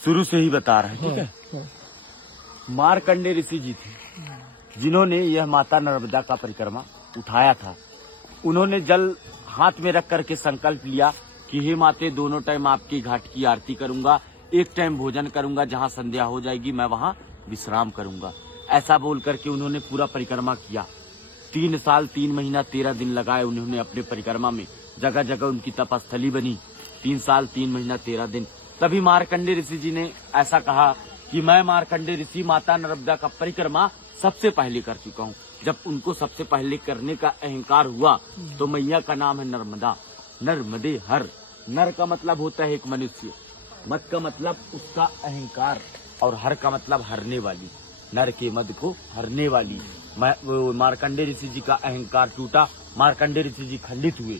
शुरू से ही बता रहे हैं, ठीक है। मार्कंडेय ऋषि जी थे जिन्होंने यह माता नर्मदा का परिक्रमा उठाया था। उन्होंने जल हाथ में रख करके संकल्प लिया कि हे माते, दोनों टाइम आपकी घाट की आरती करूंगा, एक टाइम भोजन करूंगा, जहां संध्या हो जाएगी मैं वहां विश्राम करूंगा। ऐसा बोल करके उन्होंने पूरा परिक्रमा किया। 3 साल 3 महीना 13 दिन लगाए उन्होंने अपने परिक्रमा में, जगह जगह उनकी तपस्थली बनी। 3 साल 3 महीना 13 दिन। तभी मार्कंडेय ऋषि जी ने ऐसा कहा कि मैं मार्कंडेय ऋषि माता नर्मदा का परिक्रमा सबसे पहले कर चुका हूँ। जब उनको सबसे पहले करने का अहंकार हुआ तो मैया का नाम है नर्मदा, नर्मदे हर। नर का मतलब होता है एक मनुष्य, मत का मतलब उसका अहंकार, और हर का मतलब हरने वाली, नर के मद को हरने वाली। मार्कंडेय ऋषि जी का अहंकार टूटा, मार्कंडेय ऋषि जी खंडित हुए।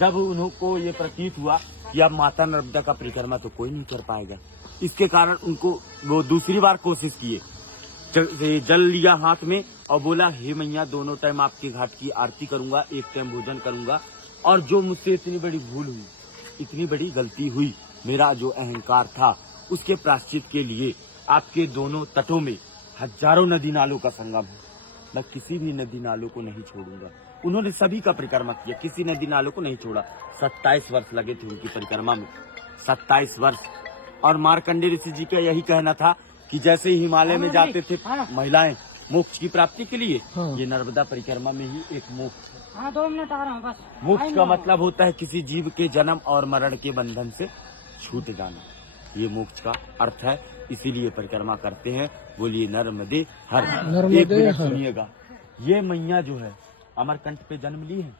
जब उनको ये प्रतीत हुआ कि अब माता नर्मदा का परिक्रमा तो कोई नहीं कर पाएगा, इसके कारण उनको वो दूसरी बार कोशिश किए। जल लिया हाथ में और बोला, हे मैया, दोनों टाइम आपके घाट की आरती करूंगा, एक टाइम भोजन करूंगा, और जो मुझसे इतनी बड़ी भूल हुई, इतनी बड़ी गलती हुई, मेरा जो अहंकार था, उसके प्रायश्चित के लिए आपके दोनों तटों में हजारों नदी नालों का संगम है, मैं किसी भी नदी नालों को नहीं छोड़ूंगा। उन्होंने सभी का परिक्रमा किया, किसी नदी नालों को नहीं छोड़ा। 27 वर्ष लगे थे उनकी परिक्रमा में, 27 वर्ष। और मार्कंडेय ऋषि जी का यही कहना था कि जैसे हिमालय में जाते थे महिलाएं मोक्ष की प्राप्ति के लिए, ये नर्मदा परिक्रमा में ही एक मोक्ष है। 2 मिनट आ रहा हूँ बस। मोक्ष का मतलब होता है किसी जीव के जन्म और मरण के बंधन से छूट जाना, ये मोक्ष का अर्थ है। इसीलिए परिक्रमा करते हैं। बोलिए नर्मदे हर। एक मिनट सुनिएगा, ये मैया जो है अमरकंठ पे जन्म ली है,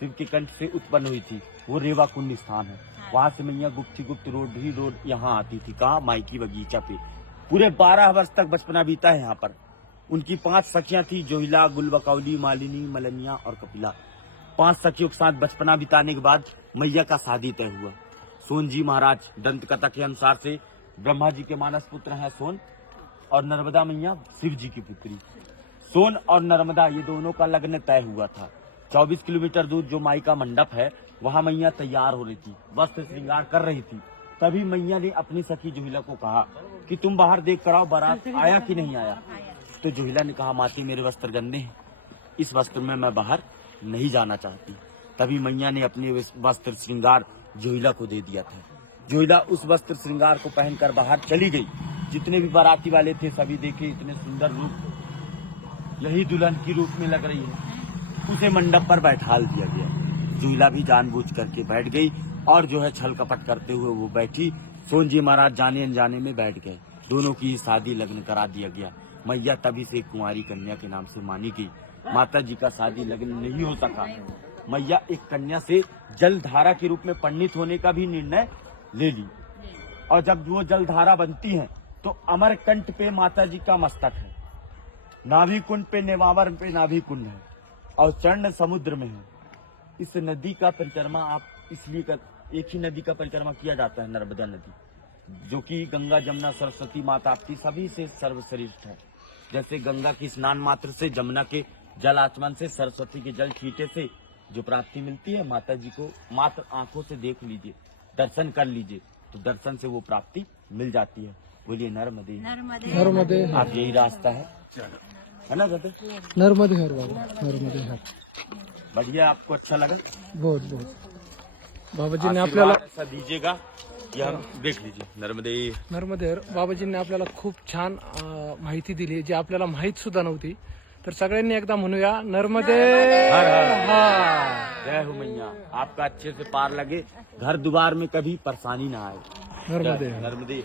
शिव के कंठ से उत्पन्न हुई थी। वो रेवा कुंड स्थान है, वहाँ से मैया गुप्त रोड यहाँ आती थी। कहाँ? माइकी बगीचा पे। पूरे 12 वर्ष तक बचपना बीता है यहाँ पर। उनकी 5 सखियां थी, जोहिला, गुलबकौली, मालिनी, मलनिया और कपिला। 5 सखियों के साथ बचपना बिताने के बाद मैया का शादी तय हुआ। सोन जी महाराज, दंत कथा के अनुसार से ब्रह्मा जी के मानस पुत्र हैं सोन, और नर्मदा मैया शिव जी की पुत्री। सोन और नर्मदा ये दोनों का लग्न तय हुआ था। 24 किलोमीटर दूर जो माई का मंडप है, वहाँ मैया तैयार हो रही थी, वस्त्र श्रृंगार कर रही थी। तभी मैया ने अपनी सखी जोहिला को कहा कि तुम बाहर देख कर आओ, बारात आया कि नहीं आया। तो जोहिला ने कहा, माती मेरे वस्त्र गंदे हैं, इस वस्त्र में मैं बाहर नहीं जाना चाहती। तभी मैया ने अपने वस्त्र श्रृंगार जोहिला को दे दिया था। जोहिला उस वस्त्र श्रृंगार को पहनकर बाहर चली गई। जितने भी बाराती वाले थे सभी देखे, इतने सुंदर रूप, यही दुल्हन की रूप में लग रही है। उसे मंडप पर बैठाल दिया गया। जोहिला भी जानबूझ करके बैठ गई, और जो है छल कपट करते हुए वो बैठी। सोन जी महाराज जाने अनजाने में बैठ गए। दोनों की शादी लग्न करा दिया गया। मैया तभी से कुंवारी कन्या के नाम से मानी गई। माता जी का शादी लग्न नहीं हो सका। मैया एक कन्या से जलधारा के रूप में पंडित होने का भी निर्णय ले ली, और जब वो जलधारा बनती है तो अमरकंठ पे माता जी का मस्तक है, नाभि कुंड पे, नेमावर पे नाभि कुंड है, और चरण समुद्र में है। इस नदी का परिक्रमा आप इसलिए एक ही नदी का परिक्रमा किया जाता है, नर्मदा नदी, जो कि गंगा, जमुना, सरस्वती माता आपकी सभी से सर्वश्रेष्ठ है। जैसे गंगा की स्नान मात्र से, जमुना के जल आचमन से, सरस्वती के जल छींटे से जो प्राप्ति मिलती है, माता जी को मात्र आंखों से देख लीजिए, दर्शन कर लीजिए, तो दर्शन से वो प्राप्ति मिल जाती है। बोलिए नर्मदे नर्मदे। आप, यही रास्ता है ना दादा? नर्मदे हर बाबा, नर्मदे हर। बढ़िया, आपको अच्छा लगा? बहुत बहुत। बाबाजींनी आपल्याला ऐसा दीजिएगा कि हम देख लीजिए। नर्मदे हर। बाबाजींनी आपल्याला खूप छान माहिती दिली, जी आपल्याला माहित सुद्धा नव्हती। तर सगळ्यांनी एकदा म्हणूया, नर्मदे हर हर। जय हो मैया, आपका अच्छे से पार लगे, घर द्वार में कभी परेशानी ना आए। नर्मदे। नर्मदे।